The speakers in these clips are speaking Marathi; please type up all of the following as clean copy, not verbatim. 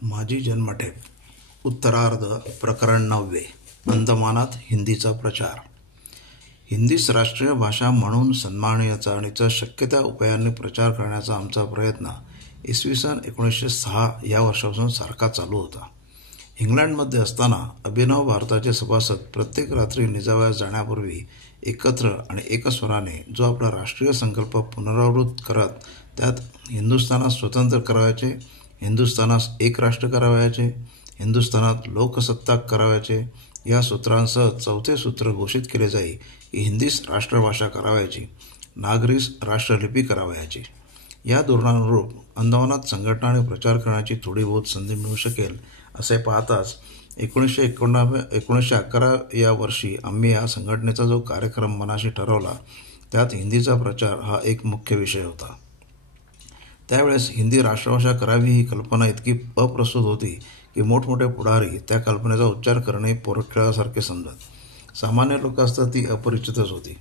माझी जन्मठेप उत्तरार्ध प्रकरण 9. अंदमानात हिंदीचा प्रचार. हिंदीस राष्ट्रीय भाषा म्हणून सन्माननीयचा आणि शक्य त्या उपायांनी प्रचार करण्याचा आमचा प्रयत्न इसवी सन 1906 या वर्षापासून सारखा चालू होता. इंग्लंडमध्ये असताना अभिनव भारताचे सभासद प्रत्येक रात्री निजाव्यास जाण्यापूर्वी एकत्र आणि एकस्वराने जो आपला राष्ट्रीय संकल्प पुनरावृत्त करत त्यात हिंदुस्थानास स्वतंत्र करावयाचे, हिंदुस्थानास एक राष्ट्र करावयाचे, हिंदुस्थानात लोकसत्ताक करावयाचे या सूत्रांसह चौथे सूत्र घोषित केले जाई की हिंदीस राष्ट्रभाषा करावयाची, नागरीस राष्ट्रलिपी करावयाची. या धोरणानुरूप अंदमानात संघटना आणि प्रचार करण्याची थोडी बहुत संधी मिळू शकेल असे पाहताच 1911 या वर्षी आम्ही या संघटनेचा जो कार्यक्रम मनाशी ठरवला त्यात हिंदीचा प्रचार हा एक मुख्य विषय होता. त्यावेळेस हिंदी राष्ट्रभाषा करावी ही कल्पना इतकी अप्रस्तुत होती की मोठमोठे पुढारी त्या कल्पनेचा उच्चार करणे पोरखेळासारखे समजत. सामान्य लोकांस तर ती अपरिचितच होती.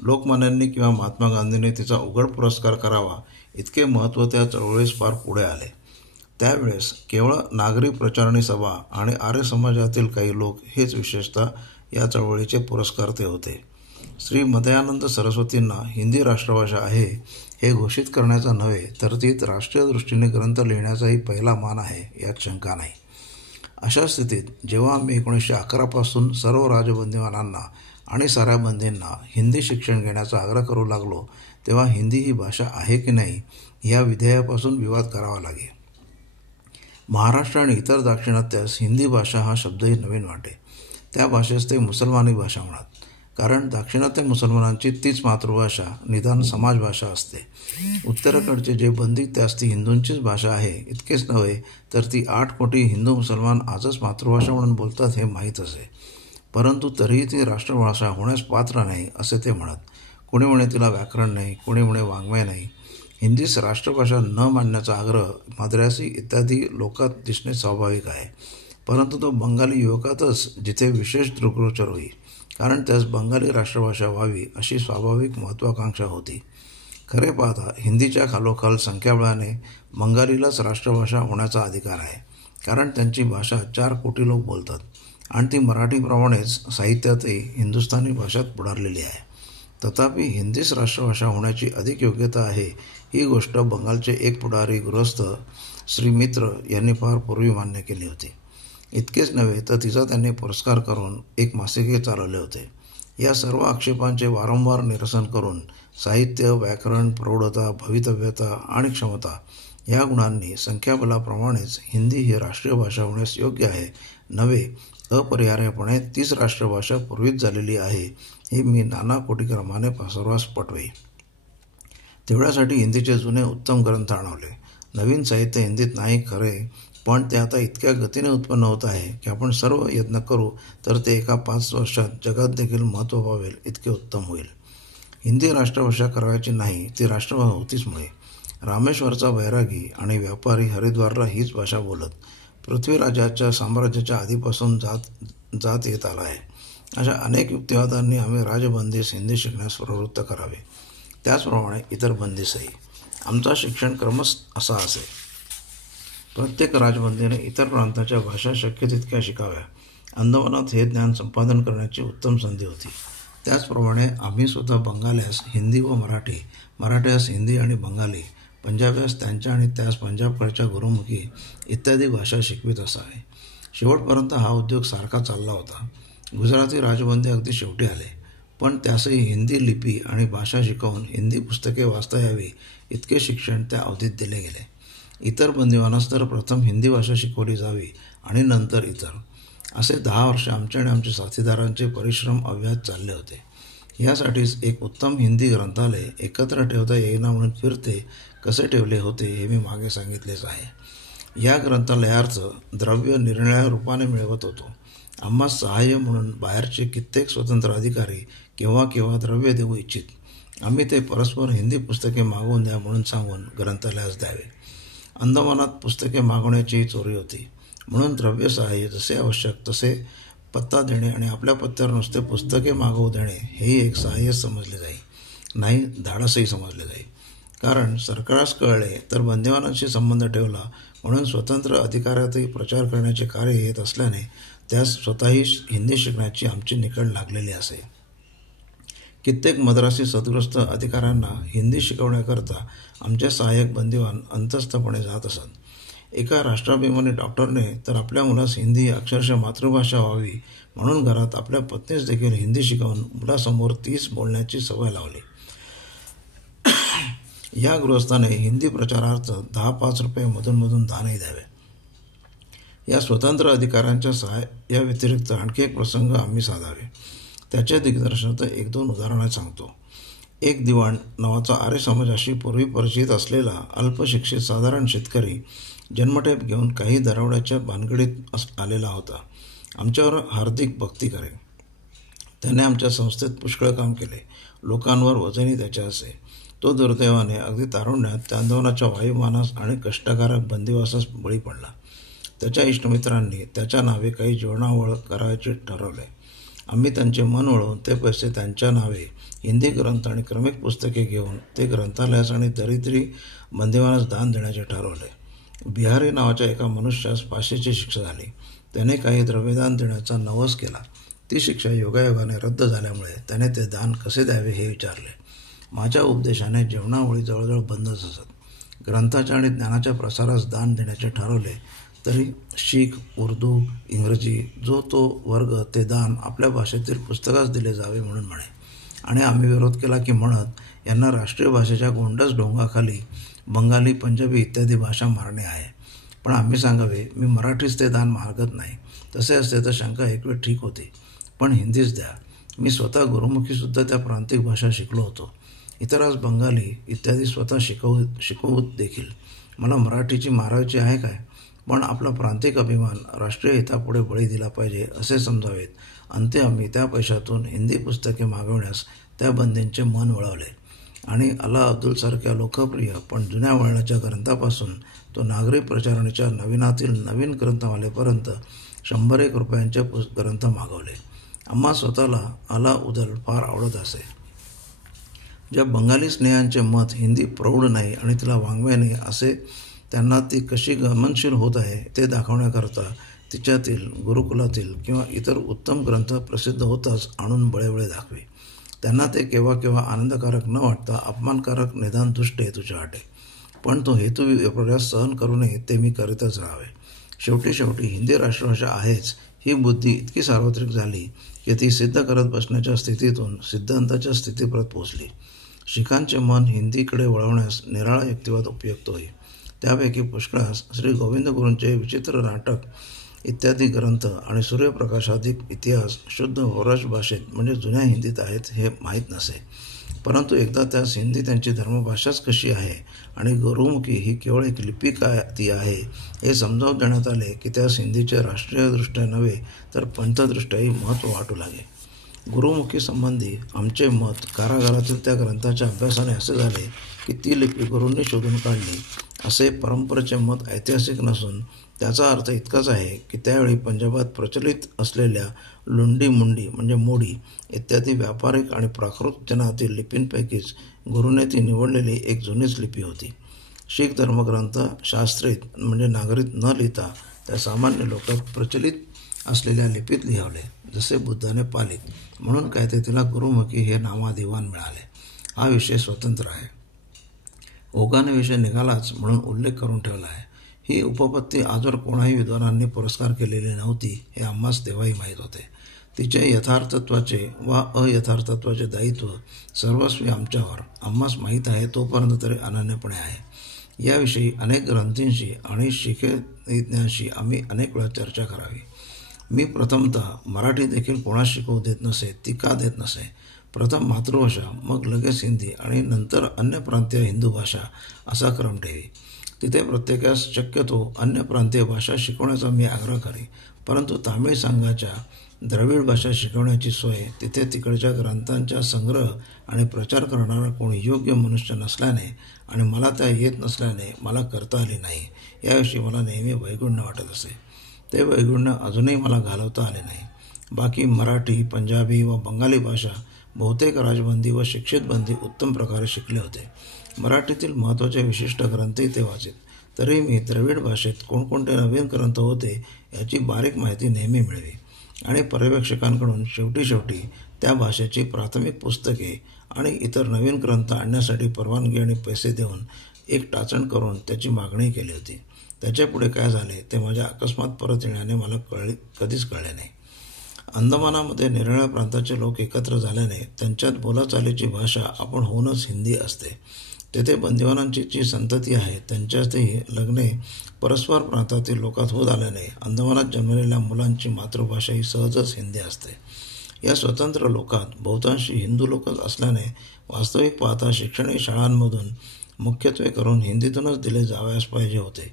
लोकमान्यांनी किंवा महात्मा गांधींनी तिचा उघड पुरस्कार करावा इतके महत्त्व त्या चळवळीस फार पुढे आले. त्यावेळेस केवळ नागरी प्रचारणी सभा आणि आर्य समाजातील काही लोक हेच विशेषतः या चळवळीचे पुरस्कर्ते होते. श्री मदयानंद सरस्वतींना हिंदी राष्ट्रभाषा आहे हे घोषित करण्याचा नव्हे तर तीत राष्ट्रीय दृष्टीने ग्रंथ लिहिण्याचाही पहिला मान आहे यात शंका नाही. अशा स्थितीत जेव्हा आम्ही 1911 पासून सर्व राजबंदीवानांना आणि साऱ्या बंदींना हिंदी शिक्षण घेण्याचा आग्रह करू लागलो तेव्हा हिंदी ही भाषा आहे की नाही या विधेयापासून विवाद करावा लागे. महाराष्ट्र आणि इतर दाक्षिणात्यास हिंदी भाषा हा शब्दही नवीन वाटे. त्या भाषेस ते मुसलमानी भाषा म्हणत, कारण दाक्षिणात्य मुसलमानांची तीच मातृभाषा निदान समाजभाषा असते. उत्तरेकडचे जे बंदी त्यास ती हिंदूंचीच भाषा आहे इतकेच नव्हे तर ती 8 कोटी हिंदू मुसलमान आजच मातृभाषा म्हणून बोलतात हे माहीत असे. परंतु तरीही ती राष्ट्रभाषा होण्यास पात्र नाही असे ते म्हणत. कोणी म्हणे तिला व्याकरण नाही, कोणी म्हणे वाङ्मय नाही. हिंदीस राष्ट्रभाषा न मानण्याचा आग्रह मद्रासी इत्यादी लोकात दिसणे स्वाभाविक आहे, परंतु तो बंगाली युवकातच जिथे विशेष दृग्गोचर होई, कारण त्यास बंगाली राष्ट्रभाषा व्हावी अशी स्वाभाविक महत्त्वाकांक्षा होती. खरे पाहता हिंदीच्या खालोखाल संख्याबळाने बंगालीलाच राष्ट्रभाषा होण्याचा अधिकार आहे, कारण त्यांची भाषा 4 कोटी लोक बोलतात आणि ती मराठीप्रमाणेच साहित्यातही हिंदुस्थानी भाषात पुढारलेली आहे. तथापि हिंदीस राष्ट्रभाषा होण्याची अधिक योग्यता आहे ही गोष्ट बंगालचे एक पुढारी गृहस्थ श्री मित्र यांनी फार पूर्वी मान्य केली होती. इतकेच नव्हे तर तिचा त्यांनी पुरस्कार करून एक मासिके चालवले होते. या सर्व आक्षेपांचे वारंवार निरसन करून साहित्य, व्याकरण, प्रौढता, भवितव्यता आणि क्षमता या गुणांनी संख्याबलाप्रमाणेच हिंदी ही राष्ट्रीय भाषा होण्यास योग्य आहे नव्हे अपरिहार्यपणे तीच राष्ट्रभाषा पूर्वीच झालेली आहे हे मी नाना कोटीक्रमाने सर्वांस पटवे. तेवढ्यासाठी हिंदीचे जुने उत्तम ग्रंथ आणवले. नवीन साहित्य हिंदीत नाही खरे, पण ते आता इतक्या गतीने उत्पन्न होत आहे की आपण सर्व यत्न करू तर ते एका 5 वर्षात जगात देखील महत्त्व पावेल इतके उत्तम होईल. हिंदी राष्ट्रभाषा करायची नाही ती राष्ट्रभाषा होतीच मुळे. रामेश्वरचा बैरागी आणि व्यापारी हरिद्वारला हीच भाषा बोलत. पृथ्वीराजाच्या साम्राज्याच्या आधीपासून जात येत आला आहे. अशा अनेक युक्तिवादांनी आम्ही राजबंदीस हिंदी शिकण्यास प्रवृत्त करावे. त्याचप्रमाणे इतर बंदीसही. आमचा शिक्षण क्रमच असा असे. प्रत्येक राजबंदीने इतर प्रांताच्या भाषा शक्य तितक्या शिकाव्या. अंदमानात हे ज्ञान संपादन करण्याची उत्तम संधी होती. त्याचप्रमाणे आम्ही स्वतः बंगाल्यास हिंदी व मराठी, मराठ्यास हिंदी आणि बंगाली, पंजाब्यास त्यांच्या आणि त्यास पंजाबकडच्या गुरुमुखी इत्यादी भाषा शिकवित असावे. शेवटपर्यंत हा उद्योग सारखा चालला होता. गुजराती राजबंदी अगदी शेवटी आले, पण त्यासही हिंदी लिपी आणि भाषा शिकवून हिंदी पुस्तके वाचता यावी इतके शिक्षण त्या अवधीत दिले गेले. इतर बंदिवानास तर प्रथम हिंदी भाषा शिकवली जावी आणि नंतर इतर. असे 10 वर्ष आमचे आणि आमच्या साथीदारांचे परिश्रम अव्याहत चालले होते. यासाठीच एक उत्तम हिंदी ग्रंथालय एकत्र ठेवता येईना म्हणून फिरते कसे ठेवले होते हे मी मागे सांगितलेच आहे. या ग्रंथालयार्थ द्रव्य निरनिराळ्या रूपाने मिळवत होतो. आम्हा सहाय्य म्हणून बाहेरचे कित्येक स्वतंत्र अधिकारी केव्हा केव्हा द्रव्य देऊ इच्छित. आम्ही ते परस्पर हिंदी पुस्तके मागवून द्या म्हणून सांगून ग्रंथालयास द्यावे. अंदमानात पुस्तके मागवण्याचीही चोरी होती, म्हणून द्रव्य सहाय्य जसे आवश्यक तसे पत्ता देणे आणि आपल्या पत्त्यावर नुसते पुस्तके मागवू देणे हेही एक सहाय्य समजले जाई, नाही धाडसही समजले जाई. कारण सरकारास कळले तर बंदिवानांशी संबंध ठेवला म्हणून स्वतंत्र अधिकारातही प्रचार करण्याचे कार्य येत असल्याने त्यास स्वतःही हिंदी शिकण्याची आमची निकड लागलेली असे. कित्येक मद्रासी सद्ग्रस्त अधिकाऱ्यांना हिंदी शिकवण्याकरता आमचे सहाय्यक बंदिवान अंतस्थपणे जात असत. एका राष्ट्राभिमानी डॉक्टरने तर आपल्या मुलास हिंदी अक्षरशः मातृभाषा व्हावी म्हणून घरात आपल्या पत्नीस देखील हिंदी शिकवून मुलासमोर तीच बोलण्याची सवय लावली. या गृहस्थाने हिंदी प्रचारार्थ 10-5 रुपये मधून दानही द्यावे. या स्वतंत्र अधिकाऱ्यांच्या सहाय्या व्यतिरिक्त आणखी एक प्रसंग आम्ही साधावे. त्याच्या दिग्दर्शनात 1-2 उदाहरणे सांगतो. एक दिवाण नावाचा आर्य समाजाशी पूर्वी परिचित असलेला अल्पशिक्षित साधारण शेतकरी जन्मठेप घेऊन काही दरावड्याच्या भानगडीत आलेला होता. आमच्यावर हार्दिक भक्ती करे. त्याने आमच्या संस्थेत पुष्कळ काम केले. लोकांवर वजनही त्याचे असे. तो दुर्दैवाने अगदी तारुण्यात चांदवनाच्या वायुमानास आणि कष्टकारक बंदिवासास बळी पडला. त्याच्या इष्टमित्रांनी त्याच्या नावे काही जीवनावळ करायचे ठरवले. आम्ही त्यांचे मन वळवून ते पैसे त्यांच्या नावे हिंदी ग्रंथ आणि क्रमिक पुस्तके घेऊन ते ग्रंथालयास आणि दरिद्री बंदिवानास दान देण्याचे ठरवले. बिहारी नावाच्या एका मनुष्यास फाशीची शिक्षा झाली. त्याने काही द्रव्यदान देण्याचा नवस केला. ती शिक्षा योगायोगाने रद्द झाल्यामुळे त्याने ते दान कसे द्यावे हे विचारले. माझ्या उपदेशाने जेवणावळी जवळजवळ बंदच असत. ग्रंथाच्या आणि ज्ञानाच्या प्रसारास दान देण्याचे ठरवले तरी शीख, उर्दू, इंग्रजी जो तो वर्ग ते दान आपल्या भाषेतील पुस्तकास दिले जावे म्हणून म्हणे. आणि आम्ही विरोध केला की म्हणत यांना राष्ट्रीय भाषेच्या गोंडस ढोंगाखाली बंगाली, पंजाबी इत्यादी भाषा मारणे आहे. पण आम्ही सांगावे, मी मराठीच ते दान मागत नाही. तसे असते तर शंका एक वेळ ठीक होती, पण हिंदीच द्या. मी स्वतः गुरुमुखीसुद्धा त्या प्रांतिक भाषा शिकलो होतो. इतरांस बंगाली इत्यादी स्वतः शिकवत देखील. मला मराठीची मारायची आहे काय? पण आपला प्रांतिक अभिमान राष्ट्रीय हितापुढे बळी दिला पाहिजे असे समजावेत. अंते आम्ही त्या पैशातून हिंदी पुस्तके मागवण्यास त्या बंदींचे मन वळवले आणि अल्ला अब्दुलसारख्या लोकप्रिय पण जुन्या वळणाच्या ग्रंथापासून तो नागरी प्रचारणेच्या नवीनातील नवीन ग्रंथमालेपर्यंत 100-1 रुपयांचे ग्रंथ मागवले. आम्हा स्वतःला अला उदल फार आवडत असे. ज्या बंगाली स्नेहांचे मत हिंदी प्रौढ नाही आणि तिला वाङ्मय नाही असे त्यांना ती कशी गमनशील होत आहे ते दाखवण्याकरता तिच्यातील गुरुकुलातील किंवा इतर उत्तम ग्रंथ प्रसिद्ध होताच आणून बळेबळे दाखवे. त्यांना ते केव्हा केव्हा आनंदकारक न वाटता अपमानकारक निदान दुष्ट हेतूचे वाटे. पण तो हेतू विपर्यास सहन करू नये ते मी करीतच राहावे. शेवटी हिंदी राष्ट्रभाषा आहेच ही बुद्धी इतकी सार्वत्रिक झाली की ती सिद्ध करत बसण्याच्या स्थितीतून सिद्धांताच्या स्थितीपर्यंत पोचली. शिखांचे मन हिंदीकडे वळवण्यास निराळा युक्तिवाद उपयुक्त होई. त्यापैकी पुष्कळास श्री गोविंद गुरूंचे विचित्र नाटक इत्यादी ग्रंथ आणि सूर्यप्रकाशाधिक इतिहास शुद्ध होराश भाषेत म्हणजे जुन्या हिंदीत आहेत हे माहीत नसे. परंतु एकदा त्यास हिंदी त्यांची धर्मभाषाच कशी आहे आणि गुरुमुखी ही केवळ एक लिपी काय ती आहे हे समजावून देण्यात आले की त्यास हिंदीचे राष्ट्रीयदृष्ट्या नव्हे तर पंथदृष्ट्याही महत्त्व वाटू लागे. गुरुमुखी संबंधी आमचे मत कारागारातील त्या ग्रंथाच्या अभ्यासाने असे झाले की ती लिपी गुरूंनी शोधून काढली असे परंपरेचे मत ऐतिहासिक नसून त्याचा अर्थ इतकाच आहे की त्यावेळी पंजाबात प्रचलित असलेल्या लुंडी मुंडी म्हणजे मोडी इत्यादी व्यापारिक आणि प्राकृत जनातील लिपींपैकीच गुरूने ती निवडलेली एक जुनीच लिपी होती. शीख धर्मग्रंथ शास्त्रीत म्हणजे नागरीत न लिहिता त्या सामान्य लोकात प्रचलित असलेल्या लिपीत लिहावले जसे बुद्धाने पालित. म्हणून काय ते तिला गुरुमुखी हे नामादिवान मिळाले. हा विषय स्वतंत्र आहे. ओघाने विषय निघालाच म्हणून उल्लेख करून ठेवला आहे. ही उपपत्ती आजवर कोणाही विद्वानांनी पुरस्कार केलेली नव्हती हे आम्हास तेव्हाही माहीत होते. तिचे यथार्थत्वाचे वा अयथार्थत्वाचे दायित्व सर्वस्वी आमच्यावर आम्हास माहीत आहे तोपर्यंत तरी अनन्यपणे आहे. याविषयी अनेक ग्रंथींशी आणि शिखेज्ञांशी आम्ही अनेक वेळा चर्चा करावी. मी प्रथमतः मराठी देखील कोणास शिकवू देत नसे. ती का देत नसे? प्रथम मातृभाषा, मग लगेच हिंदी आणि नंतर अन्य प्रांतीय हिंदू भाषा असा क्रम ठेवी. तिथे प्रत्येकास शक्यतो अन्य प्रांतीय भाषा शिकवण्याचा मी आग्रह करी. परंतु तामिळ संघाच्या द्रविड भाषा शिकवण्याची सोय तिथे तिकडच्या ग्रंथांचा संग्रह आणि प्रचार करणारा कोणी योग्य मनुष्य नसल्याने आणि मला त्या येत नसल्याने मला करता आली नाही. याविषयी मला नेहमी वैगुण्य वाटत असे. ते वैगुण्य अजूनही मला घालवता आले नाही. बाकी मराठी, पंजाबी व बंगाली भाषा बहुतेक राजबंदी व शिक्षित बंदी उत्तम प्रकारे शिकले होते. मराठीतील महत्त्वाचे विशिष्ट ग्रंथही ते वाचित. तरी मी द्रविड भाषेत कोणकोणते नवीन ग्रंथ होते याची बारीक माहिती नेहमी मिळवी आणि पर्यवेक्षकांकडून शेवटी त्या भाषेची प्राथमिक पुस्तके आणि इतर नवीन ग्रंथ आणण्यासाठी परवानगी आणि पैसे देऊन एक टाचण करून त्याची मागणी केली होती. त्याच्या पुढे काय झाले ते माझ्या अकस्मात परत येण्याने मला कधीच कळले नाही. अंदमानामध्ये निरनिराळ्या प्रांताचे लोक एकत्र झाल्याने त्यांच्यात बोलाचालीची भाषा आपण होऊनच हिंदी असते. तेथे बंदिवानांची जी संतती आहे त्यांच्यातही लग्ने परस्पर प्रांतातील लोकात होत आल्याने अंदमानात जन्मलेल्या मुलांची मातृभाषा ही सहजच हिंदी असते. या स्वतंत्र लोकात बहुतांशी हिंदू लोकच असल्याने वास्तविक पाहता शिक्षणही शाळांमधून मुख्यत्वे करून हिंदीतूनच दिले जावयास पाहिजे होते.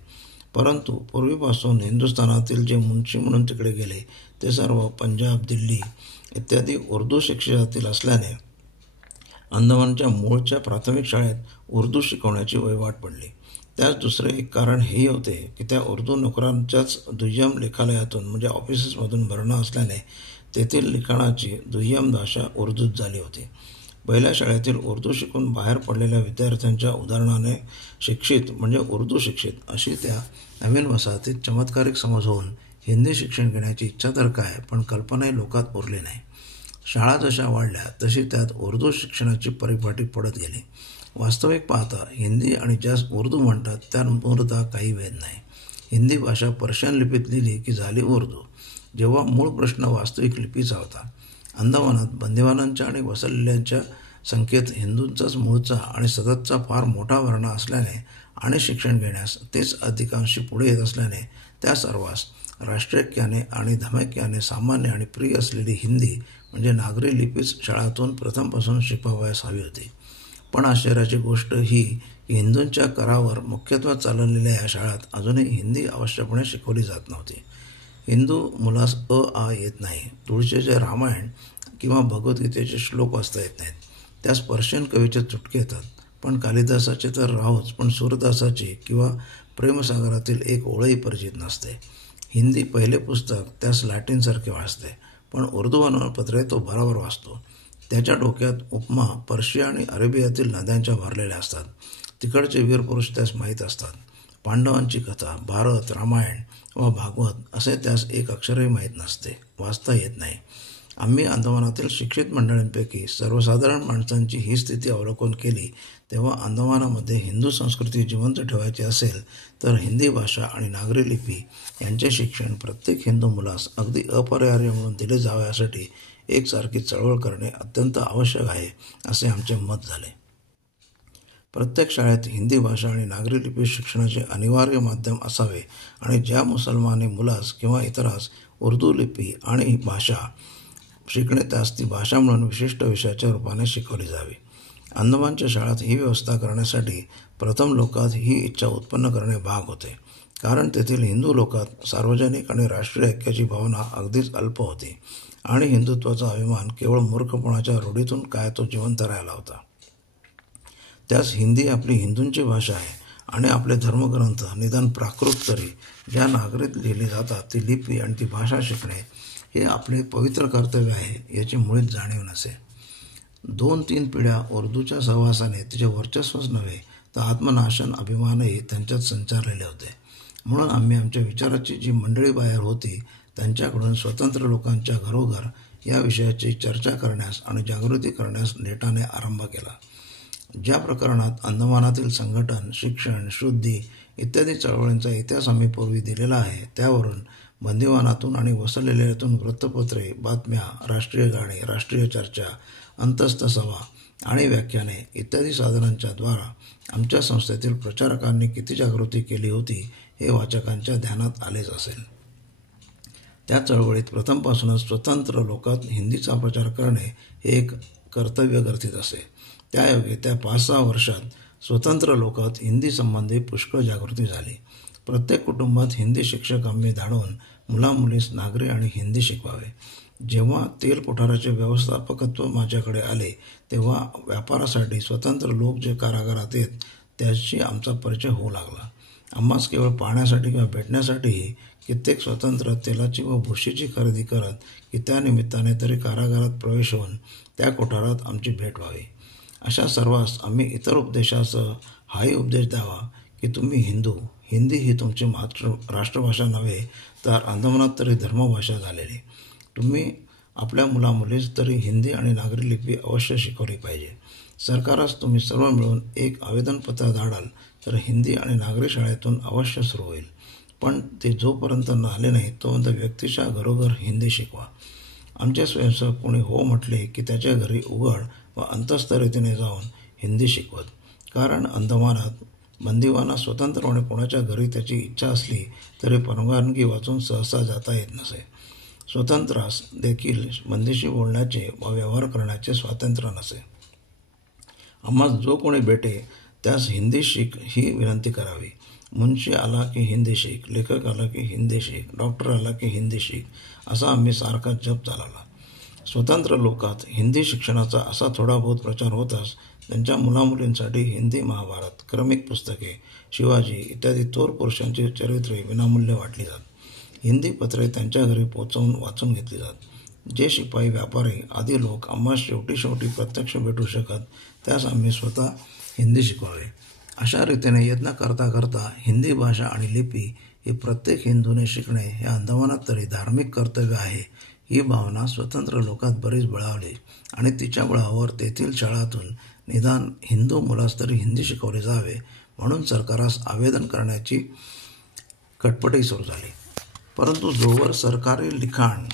परंतु पूर्वीपासून हिंदुस्थानातील जे मुन्शी म्हणून तिकडे गेले ते सर्व पंजाब, दिल्ली इत्यादी उर्दू शिक्षणातील असल्याने अंदमानच्या मूळच्या प्राथमिक शाळेत उर्दू शिकवण्याची वहिवाट पडली. त्यास दुसरे एक कारण हेही होते की त्या उर्दू नोकरांच्याच दुय्यम लेखालयातून म्हणजे ऑफिसेसमधून भरणं असल्याने तेथील लिखाणाची दुय्यम भाषा उर्दूच झाली होती. पहिल्या शाळेतील उर्दू शिकून बाहेर पडलेल्या विद्यार्थ्यांच्या उदाहरणाने शिक्षित म्हणजे उर्दू शिक्षित अशी त्या नवीन वसाहतीत चमत्कारिक समज होऊन हिंदी शिक्षण घेण्याची इच्छा तर काय पण कल्पनाही लोकात उरली नाही. शाळा जशा वाढल्या तशी त्यात उर्दू शिक्षणाची परिपाटी पडत गेली. वास्तविक पाहता हिंदी आणि ज्यास उर्दू म्हणतात त्या मूळतः काही भेद नाही. हिंदी भाषा पर्शियन लिपीत लिहिली की झाली उर्दू. जेव्हा मूळ प्रश्न वास्तविक लिपीचा होता. अंदमानात बंदिवानांच्या आणि वसलेल्यांच्या संख्येत हिंदूंचाच मूळचा आणि सततचा फार मोठा भरणा असल्याने आणि शिक्षण घेण्यास तेच अधिकांशी पुढे येत असल्याने त्या सर्वांस राष्ट्रीयक्याने आणि धमक्याने सामान्य आणि प्रिय असलेली हिंदी म्हणजे नागरी लिपीच शाळातून प्रथमपासून शिकवावयास हवी होती. पण आश्चर्याची गोष्ट ही की हिंदूंच्या करावर मुख्यत्वे चालवलेल्या या शाळात अजूनही हिंदी आवश्यकपणे शिकवली जात नव्हती. हिंदू मुलास आ येत नाही. तुळशीचे रामायण किंवा भगवद्गीतेचे श्लोक वाचता येत नाहीत. त्यास पर्शियन कवीचे चुटके येतात. पण कालिदासाचे तर राहोच, पण सूरदासाची किंवा प्रेमसागरातील एक ओळही परिचित नसते. हिंदी पहिले पुस्तक त्यास लॅटिनसारखे वाचते, पण उर्दू वर्णपत्रे तो बरोबर वाचतो. त्याच्या डोक्यात उपमा पर्शिया आणि अरेबियातील नद्यांच्या भरलेल्या असतात. तिकडचे वीरपुरुष त्यास माहीत असतात. पांडवांची कथा, भारत, रामायण वा भागवत असे त्यास एक अक्षरही माहीत नसते, वाचता येत नाही. आम्ही अंदमानातील शिक्षित मंडळींपैकी सर्वसाधारण माणसांची ही स्थिती अवलोकन केली तेव्हा अंदमानामध्ये हिंदू संस्कृती जिवंत ठेवायची असेल तर हिंदी भाषा आणि नागरी लिपी यांचे शिक्षण प्रत्येक हिंदू मुलास अगदी अपरिहार्य म्हणून दिले जावे यासाठी एकसारखी चळवळ करणे अत्यंत आवश्यक आहे असे आमचे मत झाले. प्रत्येक शाळेत हिंदी भाषा आणि नागरी लिपी शिक्षणाचे अनिवार्य माध्यम असावे आणि ज्या मुसलमानी मुलास किंवा इतरास उर्दू लिपी आणि भाषा शिकणे त्यास ती भाषा म्हणून विशिष्ट विषयाच्या रूपाने शिकवली जावी. अंदमानच्या शाळात ही व्यवस्था करण्यासाठी प्रथम लोकात ही इच्छा उत्पन्न करणे भाग होते, कारण तेथील हिंदू लोकात सार्वजनिक आणि राष्ट्रीय ऐक्याची भावना अगदीच अल्प होती आणि हिंदुत्वाचा अभिमान केवळ मूर्खपणाच्या रूढीतून काय तो जिवंत राहिला होता. त्यास हिंदी आपली हिंदूंची भाषा आहे आणि आपले धर्मग्रंथ निदान प्राकृत तरी ज्या नागरीत लिहिली जातात ती लिपी आणि ती भाषा शिकणे हे आपले पवित्र कर्तव्य आहे याची मुळीच जाणीव नसे. 2-3 पिढ्या उर्दूच्या सहवासाने तिचे वर्चस्वच नव्हे तर आत्मनाशन अभिमानही त्यांच्यात संचारलेले होते. म्हणून आम्ही आमच्या विचाराची जी मंडळी बाहेर होती त्यांच्याकडून स्वतंत्र लोकांच्या घरोघर या विषयाची चर्चा करण्यास आणि जागृती करण्यास नेटाने आरंभ केला. ज्या प्रकरणात अंदमानातील संघटन, शिक्षण, शुद्धी इत्यादी चळवळींचा इतिहास आम्ही पूर्वी दिलेला आहे त्यावरून बंदिवानातून आणि वसलेल्यातून वृत्तपत्रे, बातम्या, राष्ट्रीय गाणी, राष्ट्रीय चर्चा, अंतस्थ सभा आणि व्याख्याने इत्यादी साधनांच्या द्वारा आमच्या संस्थेतील प्रचारकांनी किती जागृती केली होती हे वाचकांच्या ध्यानात आलेच असेल. त्या चळवळीत प्रथमपासूनच स्वतंत्र लोकात हिंदीचा प्रचार करणे हे एक कर्तव्य गर्थित असे. त्यायोगे त्या 5-6 वर्षात स्वतंत्र लोकात हिंदी संबंधी पुष्कळ जागृती झाली. प्रत्येक कुटुंबात हिंदी शिक्षक आम्ही धाडून मुलामुलीस नागरी आणि हिंदी शिकवावे. जेव्हा तेल कोठाराचे व्यवस्थापकत्व माझ्याकडे आले तेव्हा व्यापारासाठी स्वतंत्र लोक जे कारागारात येत त्याशी आमचा परिचय होऊ लागला. आम्हास केवळ पाहण्यासाठी किंवा भेटण्यासाठीही कित्येक स्वतंत्र तेलाची व भुशीची खरेदी करत की त्या निमित्ताने तरी कारागारात प्रवेश होऊन त्या कोठारात आमची भेट व्हावी. अशा सर्वांस आम्ही इतर उपदेशासह हाही उपदेश द्यावा की तुम्ही हिंदू हिंदी ही तुमची राष्ट्रभाषा नव्हे तर अंदमानात तरी धर्मभाषा झालेली. तुम्ही आपल्या मुलामुलीच तरी हिंदी आणि नागरी लिपी अवश्य शिकवली पाहिजे. सरकारास तुम्ही सर्व मिळून एक आवेदनपत्र धाडाल तर हिंदी आणि नागरी शाळेतून अवश्य सुरू होईल. पण ते जोपर्यंत आले नाही तोपर्यंत व्यक्तीच्या घरोघर हिंदी शिकवा. आमचे स्वयंसेवक कोणी हो म्हटले की त्याच्या घरी उघड व अंतस्थ रीतीने जाऊन हिंदी शिकवत. कारण अंदमानात बंदिवाना स्वतंत्रपणे कोणाच्या घरी त्याची इच्छा असली तरी परवानगी वाचून सहसा जाता येत नसे. स्वतंत्रास देखील बंदिशी बोलण्याचे व व्यवहार करण्याचे स्वातंत्र्य नसे. आम्हास जो कोणी भेटे त्यास हिंदी शिक ही विनंती करावी. मुन्शी आला की हिंदी शिक, लेखक आला की हिंदी शिक, डॉक्टर आला की हिंदी शिक, असा आम्ही सारखा जप चालवला. स्वतंत्र लोकात हिंदी शिक्षणाचा असा थोडा बहुत प्रचार होताच त्यांच्या मुलामुलींसाठी हिंदी महाभारत, क्रमिक पुस्तके, शिवाजी इत्यादी थोर पुरुषांची चरित्रे विनामूल्य वाटली जात. हिंदी पत्रे त्यांच्या घरी पोहोचवून वाचून घेतली जात. जे शिपाई, व्यापारी आदी लोक आम्हा शेवटी प्रत्यक्ष भेटू शकत त्यास आम्ही स्वतः हिंदी शिकवावे. अशा रीतीने यत्न करता करता हिंदी भाषा आणि लिपी ही प्रत्येक हिंदूने शिकणे हे अंदमानात तरी धार्मिक कर्तव्य आहे ही भावना स्वतंत्र लोकात बरीच बळावली आणि तिच्या बळावर तेथील शाळांतून निदान हिंदू मुलास तरी हिंदी शिकवले जावे म्हणून सरकारास आवेदन करण्याची खटपटी सुरू झाली. परंतु जोवर सरकारी लिखाण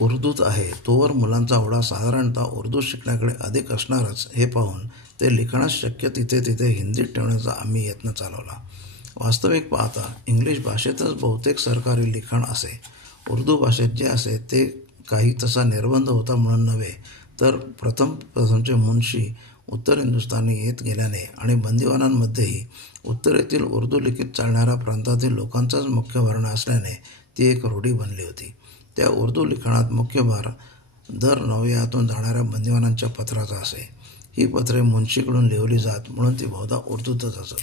उर्दूत आहे तोवर मुलांचा ओढा साधारणतः उर्दू शिकण्याकडे अधिक असणारच हे पाहून ते लिखाणास शक्य तिथे हिंदीत ठेवण्याचा आम्ही यत्न चालवला. वास्तविक पाहता इंग्लिश भाषेतच बहुतेक सरकारी लिखाण असे. उर्दू भाषेत जे असे ते काही तसा निर्बंध होता म्हणून नव्हे तर प्रथमचे मुन्शी उत्तर हिंदुस्थानी येत गेल्याने आणि बंदिवानांमध्येही उत्तरेतील उर्दू लिखित चालणाऱ्या प्रांतातील लोकांचाच मुख्य भरणा असल्याने ती एक रूढी बनली होती. त्या उर्दू लिखाणात मुख्य भार दर नवयातून जाणाऱ्या बंदिवानांच्या पत्राचा असे. ही पत्रे मुन्शीकडून लिहिली जात म्हणून ती बहुधा उर्दूतच असत.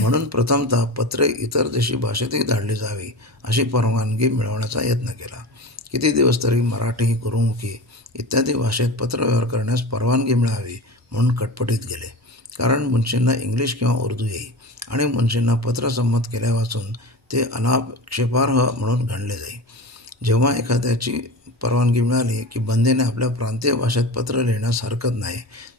म्हणून प्रथमतः पत्रे इतर देशी भाषेतही धाडली जावी अशी परवानगी मिळवण्याचा यत्न केला. किती दिवस तरी मराठी, गुरुमुखी इत्यादी भाषेत पत्रव्यवहार करण्यास परवानगी मिळावी म्हणून खटपटीत गेले. कारण मुन्शींना इंग्लिश किंवा उर्दू येई आणि मुन्शींना पत्र संमत केल्यापासून ते अनाक्षेपार्ह म्हणून गणले जाई. जेव्हा एखाद्याची परवानगी मिळाली की बंदीने आपल्या प्रांतीय भाषेत पत्र लिहिण्यास हरकत नाही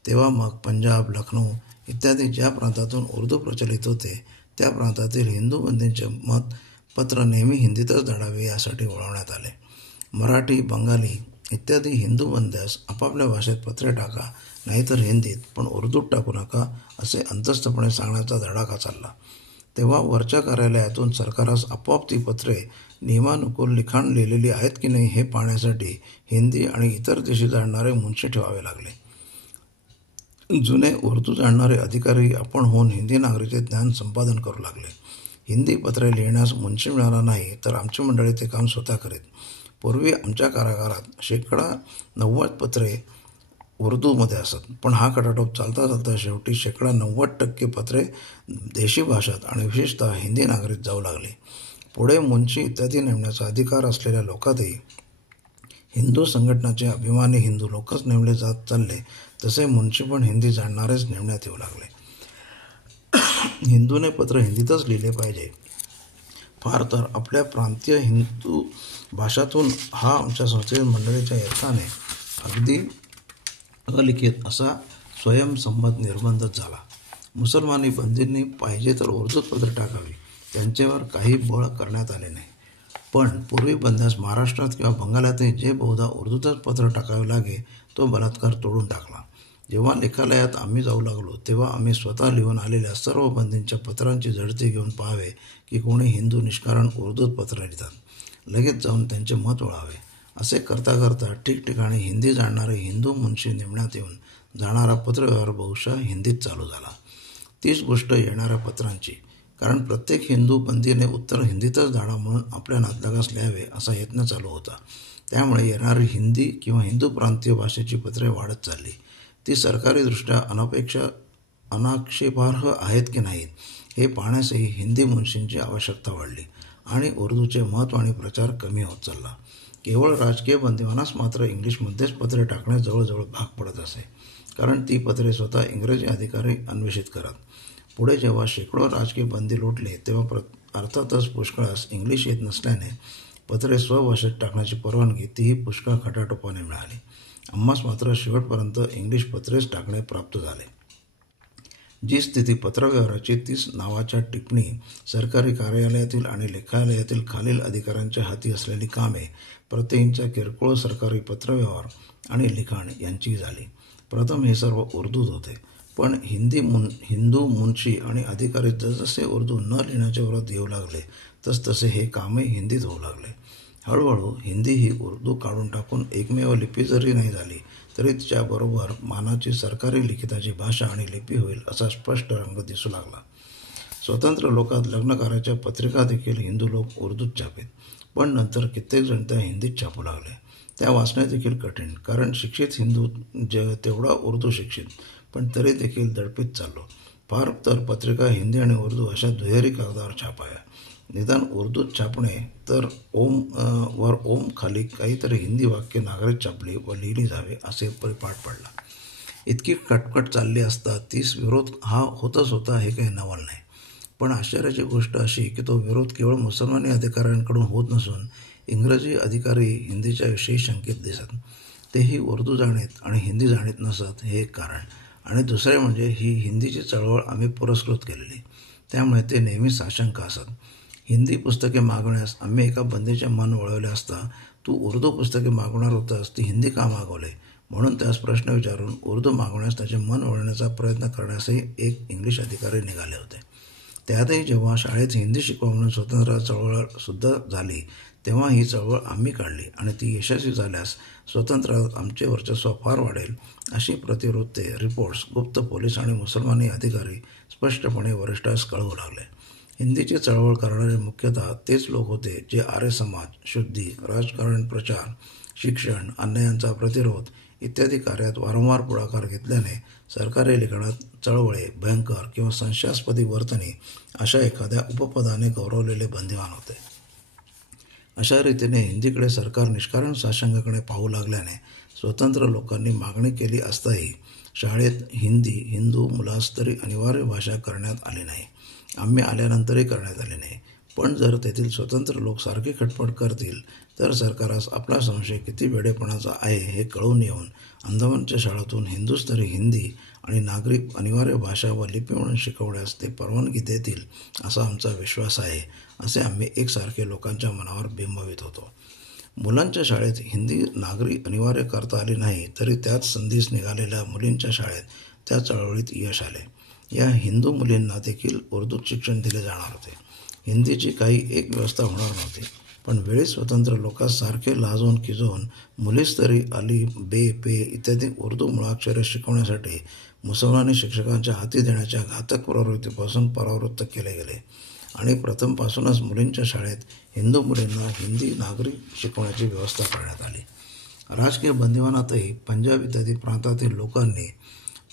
तेव्हा मग पंजाब, लखनौ इत्यादी ज्या प्रांतातून उर्दू प्रचलित होते त्या प्रांतातील हिंदू बंदींचे मत पत्र नेहमी हिंदीतच धाडावे यासाठी वळवण्यात आले. मराठी, बंगाली इत्यादी हिंदू बंद्यास आपापल्या भाषेत पत्रे टाका नाहीतर हिंदीत पण उर्दूत टाकू नका असे अंतस्थपणे सांगण्याचा धडाका चालला. तेव्हा वरच्या कार्यालयातून सरकारास आपोआप ती पत्रे नियमानुकूल लिखाण लिहिलेली आहेत की नाही हे पाहण्यासाठी हिंदी आणि इतर देशी जाणणारे मुन्शी ठेवावे लागले. जुने उर्दू जाणणारे अधिकारी आपण होऊन हिंदी नागरीचे ज्ञान संपादन करू लागले. हिंदी पत्रे लिहिण्यास मुन्शी मिळाला नाही तर आमची मंडळी ते काम स्वतः करीत. पूर्वी आमच्या कारागारात 90% पत्रे उर्दूमध्ये असत पण हा खटाटोप चालता शेवटी 90% पत्रे देशी भाषात आणि विशेषतः हिंदी नागरीत जाऊ लागले. पुढे मुन्शी इत्यादी नेमण्याचा अधिकार असलेल्या लोकातही हिंदू संघटनाचे अभिमानी हिंदू लोकच नेमले जात चालले तसे मुन्शी पण हिंदी जाणणारेच नेमण्यात येऊ लागले. हिंदूने पत्र हिंदीतच लिहिले पाहिजे. फार तर आपल्या प्रांतीय हिंदू भाषातून हा आमच्या संस्थेतील मंडळीच्या यत्नाने अगदी अलिखित असा स्वयंसंमत निर्बंधच झाला. मुसलमानी बंदींनी पाहिजे तर उर्दूत पत्र टाकावी त्यांच्यावर काही बळ करण्यात आले नाही. पण पूर्वी बंद्यास महाराष्ट्रात किंवा बंगालातही जे बहुधा उर्दूतच पत्र टाकावे लागे तो बलात्कार तोडून टाकला. जेव्हा लेखालयात आम्ही जाऊ लागलो तेव्हा आम्ही स्वतः लिहून आलेल्या सर्व बंदींच्या पत्रांची झडती घेऊन पाहावे की कोणी हिंदू निष्कारण उर्दूत पत्र लिहितात. लगेच जाऊन त्यांचे मत वळावे. असे करता ठिकठिकाणी हिंदी जाणणारे हिंदू मुन्शी नेमण्यात येऊन जाणारा पत्रव्यवहार बहुशः हिंदीत चालू झाला. तीच गोष्ट येणाऱ्या पत्रांची. कारण प्रत्येक हिंदू बंदीने उत्तर हिंदीतच धाडा म्हणून आपल्या नातलगास लिहावे असा यत्न चालू होता. त्यामुळे येणारी हिंदी किंवा हिंदू प्रांतीय भाषेची पत्रे वाढत चालली. ती सरकारीदृष्ट्या अनाक्षेपार्ह आहेत की नाहीत हे पाहण्यासही हिंदी मुन्शींची आवश्यकता वाढली आणि उर्दूचे महत्त्व आणि प्रचार कमी होत चालला. केवळ राजकीय बंदिवानास मात्र इंग्लिशमध्येच पत्रे टाकणे जवळजवळ भाग पडत असे. कारण ती पत्रे स्वतः इंग्रजी अधिकारी अन्वेषित करत. पुढे जेव्हा शेकडो राजकीय बंदी लुटले तेव्हा अर्थातच पुष्कळास इंग्लिश येत नसल्याने पत्रे स्वभाषेत टाकण्याची परवानगी तीही पुष्कळ खटाटोपाने मिळाली. आम्हास मात्र शेवटपर्यंत इंग्लिश पत्रेच टाकणे प्राप्त झाले. जी स्थिती पत्रव्यवहाराची तीच नावाच्या टिप्पणी सरकारी कार्यालयातील आणि लेखालयातील खालील अधिकाऱ्यांच्या हाती असलेली कामे, प्रत्येकींचा किरकोळ सरकारी पत्रव्यवहार आणि लिखाण यांची झाली. प्रथम हे सर्व उर्दूत होते, पण हिंदू मुन्शी आणि अधिकारी जसजसे उर्दू न लिहिण्याचे व्रत येऊ लागले तसतसे हे कामही हिंदीत होऊ लागले. हळूहळू हिंदी ही उर्दू काढून टाकून एकमेव लिपी जरी नाही झाली तरी तिच्याबरोबर मानाची सरकारी लिखिताची भाषा आणि लिपी होईल असा स्पष्ट रंग दिसू लागला. स्वतंत्र लोकात लग्न कार्याच्या पत्रिका देखील हिंदू लोक उर्दूत छापीत, पण नंतर कित्येक जण त्या हिंदीत छापू लागले. त्या वाचण्यात देखील कठीण, कारण शिक्षित हिंदू तेवढा उर्दू शिक्षित, पण तरी देखील दडपीत चाललो. फार तर पत्रिका हिंदी आणि उर्दू अशा दुहेरी कागदावर छापाव्या. निदान उर्दूत छापणे तर ओम खाली काहीतरी हिंदी वाक्य नागरिक छापली व लिहिली जावे असे परिपाठ पडला. इतकी कटकट चालली असता तीस विरोध हा होतच होता हे काही नवल नाही. पण आश्चर्याची गोष्ट अशी की तो विरोध केवळ मुसलमानी अधिकाऱ्यांकडून होत नसून इंग्रजी अधिकारी हिंदीच्या विषयी शंकित दिसत. तेही उर्दू जाणीत आणि हिंदी जाणीत नसत हे एक कारण, आणि दुसरे म्हणजे ही हिंदीची चळवळ आम्ही पुरस्कृत केलेली, त्यामुळे ते नेहमी साशंक असत. हिंदी पुस्तके मागवण्यास आम्ही एका बंदीचे मन वळवले असता तू उर्दू पुस्तके मागवणार होतास ती हिंदी का मागवले म्हणून त्यास प्रश्न विचारून उर्दू मागवण्यास त्याचे मन वळवण्याचा प्रयत्न करण्यासही एक इंग्लिश अधिकारी निघाले होते. त्यातही जेव्हा शाळेत हिंदी शिकवा म्हणून स्वतंत्र चळवळ सुद्धा झाली तेव्हा ही चळवळ आम्ही काढली आणि ती यशस्वी झाल्यास स्वतंत्रात आमचे वर्चस्व फार वाढेल अशी प्रतिवृत्ते, रिपोर्ट्स गुप्त पोलीस आणि मुसलमानी अधिकारी स्पष्टपणे वरिष्ठास कळवू लागले. हिंदीची चळवळ करणारे मुख्यतः तेच लोक होते जे आर्य समाज, शुद्धी, राजकारण, प्रचार, शिक्षण, अन्यायांचा प्रतिरोध इत्यादी कार्यात वारंवार पुढाकार घेतल्याने सरकारी लिखाणात चळवळे, भयंकर किंवा संशयास्पदी वर्तनी अशा एखाद्या उपपदाने गौरवलेले बंदिवान होते. अशा रीतीने हिंदीकडे सरकार निष्कारण साशंकाकडे पाहू लागल्याने स्वतंत्र लोकांनी मागणी केली असताही शाळेत हिंदू मुलास तरी अनिवार्य भाषा करण्यात आली नाही. आम्ही आल्यानंतरही करण्यात आले नाही. पण जर तेथील स्वतंत्र लोक सारखी खटपट करतील तर सरकारास आपला संशय किती वेडेपणाचा आहे हे कळून येऊन अंदमानच्या शाळेतून हिंदुस्थरी हिंदी आणि नागरिक अनिवार्य भाषा व लिपी म्हणून शिकवण्यास ते परवानगी देतील असा आमचा विश्वास आहे, असे आम्ही एकसारखे लोकांच्या मनावर बिंबवित होतो. मुलांच्या शाळेत हिंदी नागरी अनिवार्य करता आली नाही तरी त्याच संधीस निघालेल्या मुलींच्या शाळेत त्या चळवळीत यश आले. या हिंदू मुलींना देखील उर्दूत शिक्षण दिले जाणार होते. हिंदीची काही एक व्यवस्था होणार नव्हती, पण वेळी स्वतंत्र लोकांस सारखे लाजवून किजवून मुलीस तरी अली, बे, पे इत्यादी उर्दू मुळाक्षरे शिकवण्यासाठी मुसलमानी शिक्षकांच्या हाती देण्याच्या घातक प्रवृत्तीपासून परावृत्त केले गेले आणि प्रथमपासूनच मुलींच्या शाळेत हिंदू मुलींना हिंदी नागरी शिकवण्याची व्यवस्था करण्यात आली. राजकीय बंदिवानातही पंजाब इत्यादी प्रांतातील लोकांनी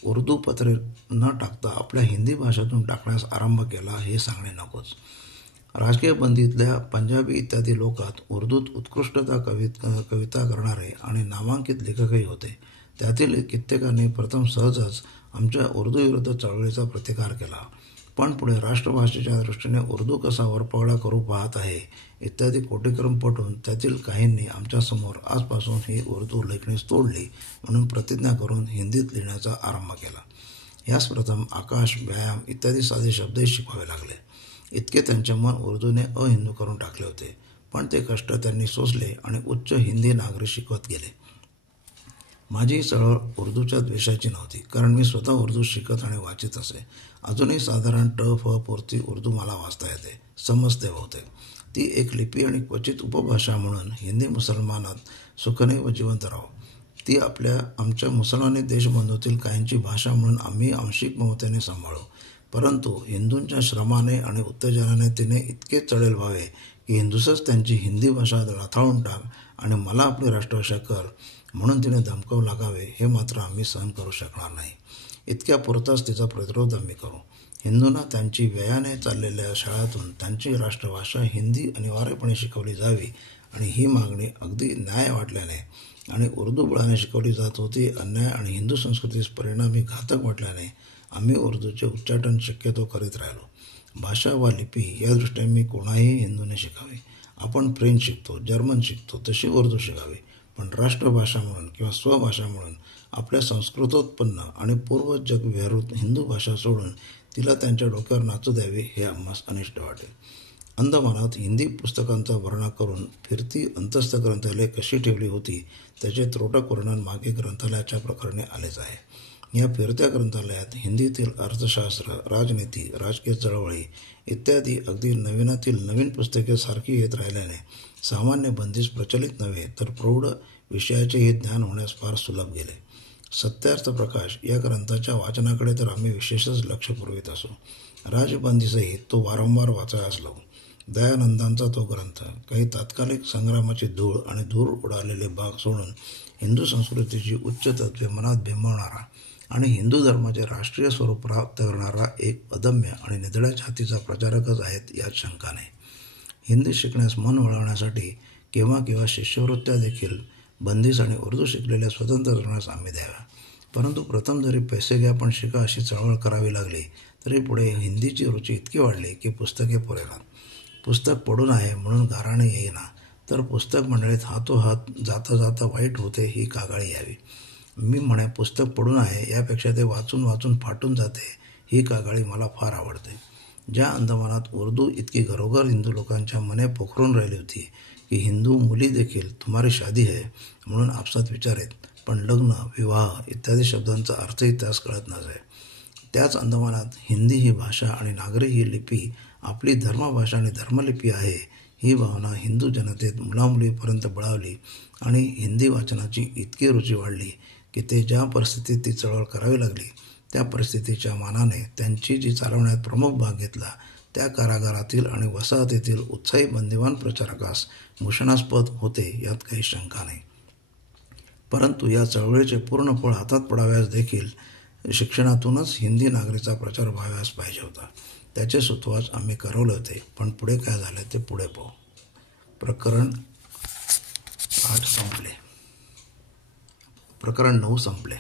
उर्दू पत्रे न टाकता आपल्या हिंदी भाषेतून टाकण्यास आरंभ केला हे सांगणे नकोच. राजकीय बंदीतल्या पंजाबी इत्यादी लोकात उर्दूत उत्कृष्टता कविता करणारे आणि नामांकित लेखकही होते. त्यातील कित्येकांनी प्रथम सहजच आमच्या उर्दू विरुद्ध चळवळीचा प्रतिकार केला, पण पुढे राष्ट्रभाषेच्या दृष्टीने उर्दू कसा वरपगडा करू पाहत आहे इत्यादी कोटीक्रम पटून त्यातील काहींनी आमच्यासमोर आजपासून ही उर्दू लेखणीच तोडली म्हणून प्रतिज्ञा करून हिंदीत लिहिण्याचा आरंभ केला. यास प्रथम आकाश, व्यायाम इत्यादी साधे शब्दही शिकवावे लागले. इतके त्यांचे मन उर्दूने अहिंदू करून टाकले होते, पण ते कष्ट त्यांनी सोसले आणि उच्च हिंदी नागरी शिकवत गेले. माझी चळवळ उर्दूच्या द्वेषाची नव्हती, कारण मी स्वतः उर्दू शिकत आणि वाचित असे. अजूनही साधारण ट फ पुरती उर्दू मला वाचता येते, समजते बहुतेक. ती एक लिपी आणि क्वचित उपभाषा म्हणून हिंदी मुसलमानात सुखने व जिवंत राहो. ती आमच्या मुसलमानी देशबंधूतील काहींची भाषा म्हणून आम्ही आंशिक ममतेने सांभाळू, परंतु हिंदूंच्या श्रमाने आणि उत्तेजनाने तिने इतके चढेल व्हावे की हिंदूसच त्यांची हिंदी भाषा राथाळून टाक आणि मला आपली राष्ट्रभाषा कर म्हणून तिने धमकावू लागावे हे मात्र आम्ही सहन करू शकणार नाही. इतक्या पुरताच तिचा प्रतिरोध आम्ही करू. हिंदूंना त्यांची व्ययाने चाललेल्या शाळातून त्यांची राष्ट्रभाषा हिंदी अनिवार्यपणे शिकवली जावी आणि ही मागणी अगदी न्याय वाटल्याने आणि उर्दू बळाने शिकवली जात होती, अन्याय आणि हिंदू संस्कृतीस परिणामी घातक वाटल्याने आम्ही उर्दूचे उच्चाटन शक्यतो करीत राहिलो. भाषा वा लिपी या दृष्टीने मी कोणाही हिंदूने शिकावी. आपण फ्रेंच शिकतो, जर्मन शिकतो, तशी उर्दू शिकावी. पण राष्ट्रभाषा म्हणून किंवा स्वभाषा म्हणून आपल्या संस्कृतोत्पन्न आणि पूर्वजग विहृत हिंदू भाषा सोडून तिला त्यांच्या डोक्यावर नाचू द्यावी हे आम्हास अनिष्ट वाटेल. अंदमानात हिंदी पुस्तकांचा भरणा करून फिरती अंतस्थ ग्रंथालये कशी ठेवली होती त्याचे त्रोटक वर्णन मागे ग्रंथालयाच्या प्रकरणी आलेच आहे. या फिरत्या ग्रंथालयात हिंदीतील अर्थशास्त्र, राजनीती, राजकीय चळवळी इत्यादी अगदी नवीनातील नवीन पुस्तके सारखी येत राहिल्याने सामान्य बंदिश प्रचलित नव्हे तर प्रौढ विषयाचेही ज्ञान होण्यास फार सुलभ गेले. सत्यार्थ प्रकाश या ग्रंथाच्या वाचनाकडे तर आम्ही विशेषच लक्ष पुरवित असू. राजबंदीसही तो वारंवार वाचायला लावू. दयानंदांचा तो ग्रंथ काही तात्कालिक संग्रामाची धूळ आणि धूर उडालेले भाग सोडून हिंदू संस्कृतीची उच्च तत्वे मनात बिंबवणारा आणि हिंदू धर्माचे राष्ट्रीय स्वरूप प्राप्त करणारा एक अदम्य आणि निधड्या छातीचा प्रचारकच आहेत यात शंका नाही. हिंदी शिकण्यास मन वळवण्यासाठी केव्हा केव्हा शिष्यवृत्त्या देखील बंदिश आणि उर्दू शिकलेल्या स्वतंत्र तरुणास आम्ही द्याव्या. परंतु प्रथम जरी पैसे घ्या पण शिका अशी चळवळ करावी लागली तरी पुढे हिंदीची रुची इतकी वाढली की पुस्तके पुरेना. पुस्तक पडून आहे म्हणून गाराणे येईना, तर पुस्तक मंडळीत हातोहात जाता जाता वाईट होते ही कागाळी यावी. मी म्हणे पुस्तक पडून आहे यापेक्षा ते वाचून वाचून फाटून जाते ही कागाळी मला फार आवडते. ज्या अंदमानात उर्दू इतकी घरोघर हिंदू लोकांच्या मने पोखरून राहिली होती की हिंदू मुली देखील तुम्हारी शादी है म्हणून आपसात विचारेत, पण लग्न, विवाह इत्यादी शब्दांचा अर्थही त्यास कळत नसे. त्याच अंदमानात हिंदी ही भाषा आणि नागरी ही लिपी आपली धर्मभाषा आणि धर्मलिपी आहे ही भावना हिंदू जनतेत मुलामुलीपर्यंत बळावली आणि हिंदी वाचनाची इतकी रुची वाढली की ते ज्या परिस्थितीत ती चळवळ करावी लागली त्या परिस्थितीच्या मानाने त्यांची जी चालवण्यात प्रमुख भाग घेतला त्या कारागारातील आणि वसाहतीतील उत्साही बंदिवान प्रचारकास भूषणास्पद होते यात काही शंका नाही. परंतु या चळवळीचे पूर्ण फळ हातात पडाव्यास देखील शिक्षणातूनच हिंदी नागरीचा प्रचार व्हाव्यास पाहिजे होता. त्याचे सुतवाच आम्ही करवले होते, पण पुढे काय झाले ते पुढे पाहू. प्रकरण 8 संपले. प्रकरण 9 संपले.